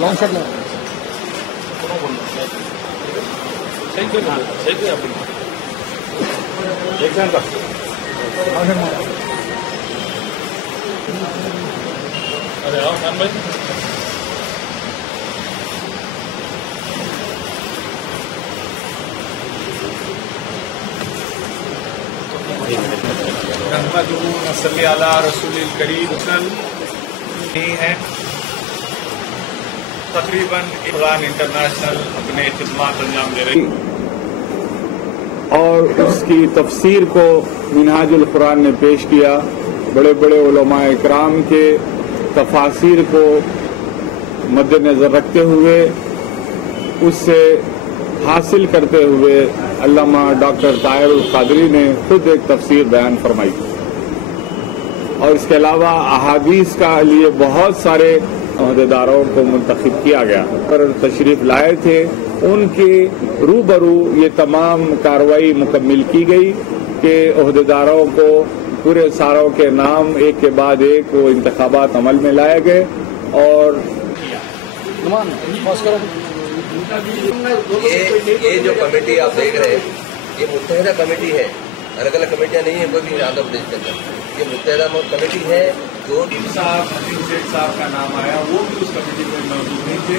Long shot अरे आओ खान भाई। रहमतुहु व सल्ली अला रसूलिल करीम नहीं है। तकरीबन कुरान इंटरनेशनल अपने खिदमत अंजाम दे रही और उसकी तफसीर को मिनहाजुल कुरान ने पेश किया। बड़े बड़े उलमाए इकराम के तफासिर को मद्देनजर रखते हुए उससे हासिल करते हुए अल्लामा डॉक्टर ताहिर कादरी ने खुद एक तफसीर बयान फरमाई और इसके अलावा अहादीस का लिए बहुत सारे अहदेदारों को मुंतखब किया गया पर तशरीफ लाए थे। उनके रूबरू ये तमाम कार्रवाई मुकम्मिल की गई कि अहदेदारों को पूरे सारों के नाम एक के बाद एक वो इंतखाबात अमल में लाए गए और ये जो कमेटी आप देख रहे हैं ये मुत्तहिदा कमेटी है, अलग अलग कमेटियां नहीं है कोई भी आंध्र प्रदेश के अंदर। ये मुत्तहिदा कमेटी है। जो साहब हकीम सेठ साहब का नाम आया वो भी उस कमेटी में मौजूद नहीं थे।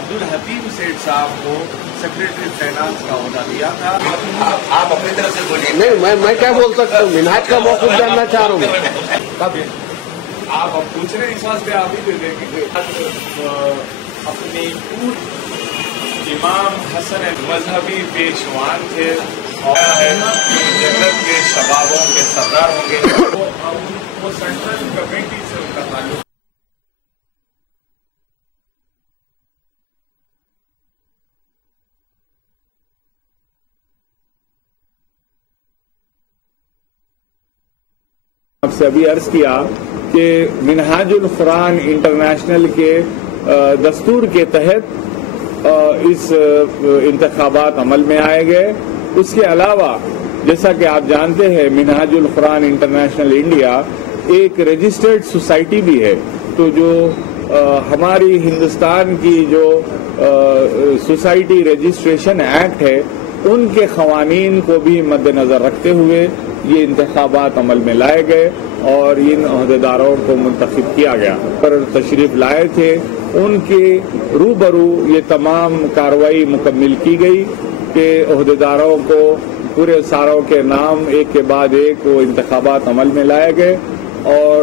अब्दुल हकीम सेठ साहब को सेक्रेटरी फाइनेंस का ओहदा दिया था। आप अपनी तरफ से बोलिए। नहीं मैं क्या बोल सकता हूँ, मिनहाज का मौक़िफ़ जानना चाह रहा हूँ। आप अब पूछ रहे हैं इस वास्ते आप ही दे देंगे। अपनी पूरी इमाम हसन मजहबी पेशवान थे और जन्नत के शबाबों के सरदार होंगे। वो सेंट्रल कमेटी से उनका ताल्लुक आपसे अभी अर्ज किया कि मिनहाजुल कुरान इंटरनेशनल के दस्तूर के तहत इस इंतखाबात अमल में आए गए। उसके अलावा जैसा कि आप जानते हैं मिनहाजुल कुरान इंटरनेशनल इंडिया एक रजिस्टर्ड सोसाइटी भी है। तो जो हमारी हिंदुस्तान की जो सोसाइटी रजिस्ट्रेशन एक्ट है उनके क़वानीन को भी मद्देनजर रखते हुए ये इंतखाबात अमल में लाए गए और इन अहदेदारों को मुंतखब किया गया पर तशरीफ लाए थे। उनके रूबरू ये तमाम कार्रवाई मुकम्मिल की गई कि अहदेदारों को पूरे सारों के नाम एक के बाद एक वो इंतखाबात अमल में लाए गए और